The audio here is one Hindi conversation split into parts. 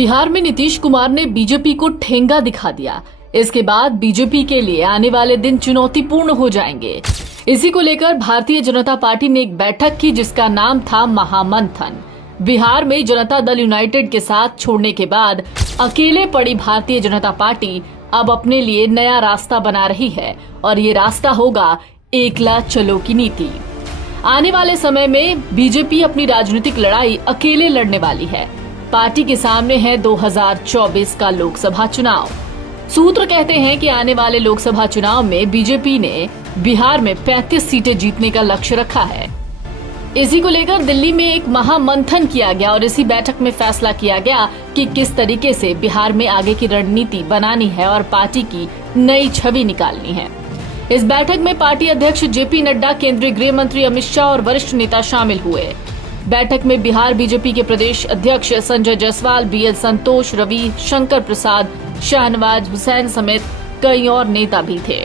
बिहार में नीतीश कुमार ने बीजेपी को ठेंगा दिखा दिया। इसके बाद बीजेपी के लिए आने वाले दिन चुनौतीपूर्ण हो जाएंगे। इसी को लेकर भारतीय जनता पार्टी ने एक बैठक की जिसका नाम था महामंथन। बिहार में जनता दल यूनाइटेड के साथ छोड़ने के बाद अकेले पड़ी भारतीय जनता पार्टी अब अपने लिए नया रास्ता बना रही है और ये रास्ता होगा एकला चलो की नीति। आने वाले समय में बीजेपी अपनी राजनीतिक लड़ाई अकेले लड़ने वाली है। पार्टी के सामने है 2024 का लोकसभा चुनाव। सूत्र कहते हैं कि आने वाले लोकसभा चुनाव में बीजेपी ने बिहार में 35 सीटें जीतने का लक्ष्य रखा है। इसी को लेकर दिल्ली में एक महामंथन किया गया और इसी बैठक में फैसला किया गया कि किस तरीके से बिहार में आगे की रणनीति बनानी है और पार्टी की नई छवि निकालनी है। इस बैठक में पार्टी अध्यक्ष जेपी नड्डा, केंद्रीय गृह मंत्री अमित शाह और वरिष्ठ नेता शामिल हुए। बैठक में बिहार बीजेपी के प्रदेश अध्यक्ष संजय जायसवाल, बीएल संतोष, रवि शंकर प्रसाद, शाहनवाज हुसैन समेत कई और नेता भी थे।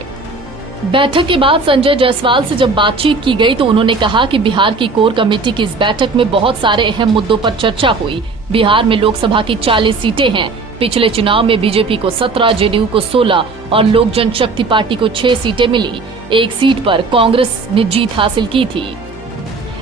बैठक के बाद संजय जायसवाल से जब बातचीत की गई तो उन्होंने कहा कि बिहार की कोर कमेटी की इस बैठक में बहुत सारे अहम मुद्दों पर चर्चा हुई। बिहार में लोकसभा की 40 सीटें हैं। पिछले चुनाव में बीजेपी को 17, जेडीयू को 16 और लोक जनशक्ति पार्टी को 6 सीटें मिली। एक सीट पर कांग्रेस ने जीत हासिल की थी।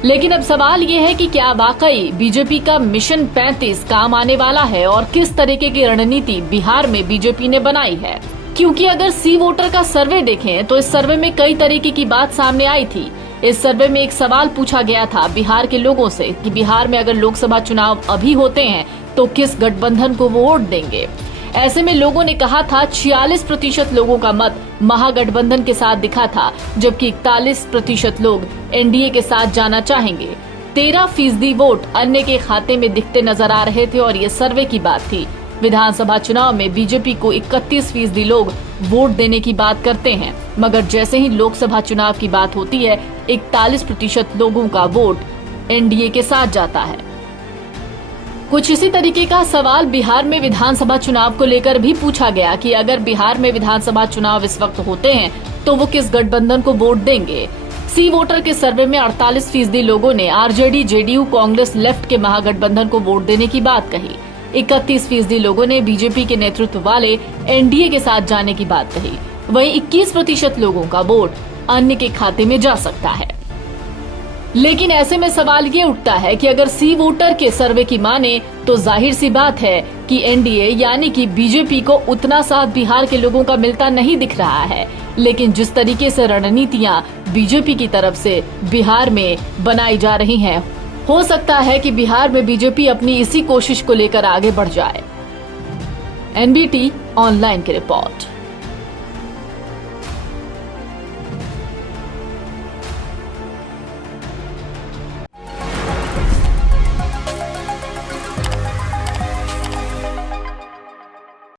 लेकिन अब सवाल ये है कि क्या वाकई बीजेपी का मिशन 35 काम आने वाला है और किस तरीके की रणनीति बिहार में बीजेपी ने बनाई है। क्योंकि अगर सी वोटर का सर्वे देखें तो इस सर्वे में कई तरीके की बात सामने आई थी। इस सर्वे में एक सवाल पूछा गया था बिहार के लोगों से कि बिहार में अगर लोकसभा चुनाव अभी होते हैं तो किस गठबंधन को वो वोट देंगे। ऐसे में लोगों ने कहा था 46% लोगों का मत महागठबंधन के साथ दिखा था, जबकि 41% लोग एनडीए के साथ जाना चाहेंगे। 13% वोट अन्य के खाते में दिखते नजर आ रहे थे और ये सर्वे की बात थी। विधानसभा चुनाव में बीजेपी को 31% लोग वोट देने की बात करते हैं, मगर जैसे ही लोकसभा चुनाव की बात होती है 41% लोगों का वोट एनडीए के साथ जाता है। कुछ इसी तरीके का सवाल बिहार में विधानसभा चुनाव को लेकर भी पूछा गया कि अगर बिहार में विधानसभा चुनाव इस वक्त होते हैं तो वो किस गठबंधन को वोट देंगे। सी वोटर के सर्वे में 48% लोगों ने आरजेडी, जेडीयू, कांग्रेस, लेफ्ट के महागठबंधन को वोट देने की बात कही। 31% लोगों ने बीजेपी के नेतृत्व वाले एनडीए के साथ जाने की बात कही। वहीं 21% लोगों का वोट अन्य के खाते में जा सकता है। लेकिन ऐसे में सवाल ये उठता है कि अगर सी वोटर के सर्वे की माने तो जाहिर सी बात है कि एनडीए यानी कि बीजेपी को उतना साथ बिहार के लोगों का मिलता नहीं दिख रहा है। लेकिन जिस तरीके से रणनीतियां बीजेपी की तरफ से बिहार में बनाई जा रही हैं, हो सकता है कि बिहार में बीजेपी अपनी इसी कोशिश को लेकर आगे बढ़ जाए। एनबीटी ऑनलाइन की रिपोर्ट।